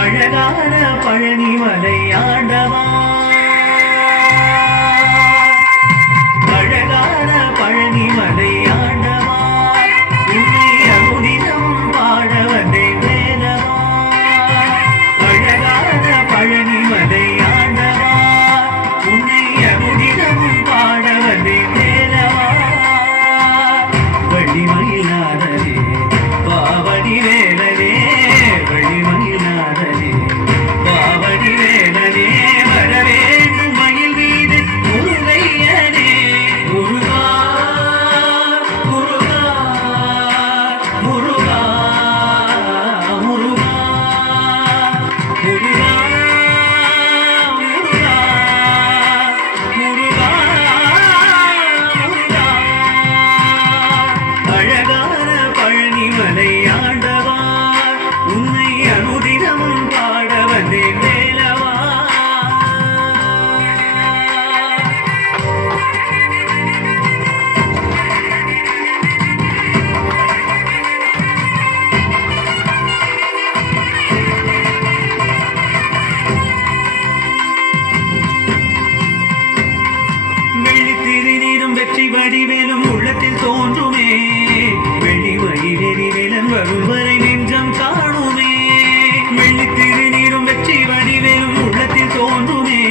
அழகான பழனி மலை ஆண்டவா, அழகான பழனி மலை ஆண்டவா, உன்னை அனுதினம் பாட வந்தேன் வேலவா. அழகான பழனி மலை ஆண்டவா, உன்னை அனுதினம் பாட வந்தேன் வேலவா. வள்ளிமயிலாதனே பாவடி வேலனே, வள்ளிமயிலாதனே பாவடி வேலனே, வரவேண்டும் மயில் மீது முருகையனே. முருகா முருகா முருகா முருகா முருகா முருகா முருகா முருகா. அழகான பழனி மலை ஆண்டவா, உன்னை அனுதினமும் பாட வந்தேன் வேலவா. வெள்ளித்திருநீரும் வெற்றி வடிவேலும் உள்ளத்தில் தோன்றுமே, வெள்ளி மயிலேறி வேலன் வரும் வரை நெஞ்சம் காணுமே. வெள்ளித்திருநீரும் வெற்றி வடிவேலும் உள்ளத்தில் தோன்றுமே,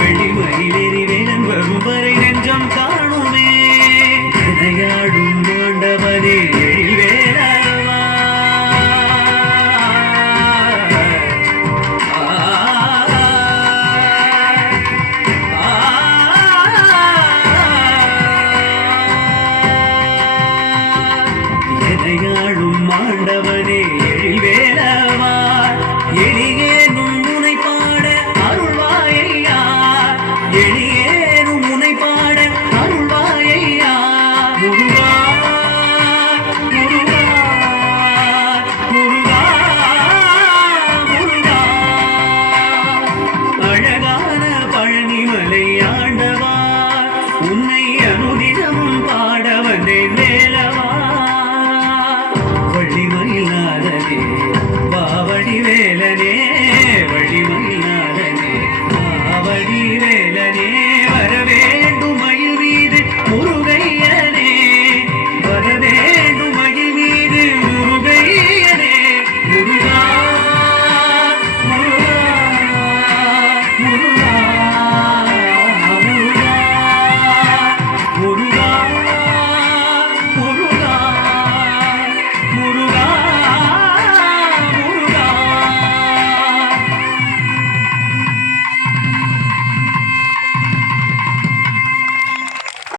வெள்ளி மயிலேறி வேலன் வரும் வரை நெஞ்சம் காணுமே. விளையாடும் ஆண்டவனே எழில்வேலவா, எதையாளும் ஆண்டவனே எழில்வேலவா, எளியேனும் முனை பாட அருள்வாயையா, எளியேனும் முனை பாட அருள்வாயையா. முருகா முருகா முருகா முருகா. அழகான பழனி மலை ஆண்டவா, உன்னை அனுதினமும் பாட வந்தேன் வேலவா. வள்ளிமயிலாதனே பாவடி வேலனே, வள்ளிமயிலாதனே பாவடி வேலனே.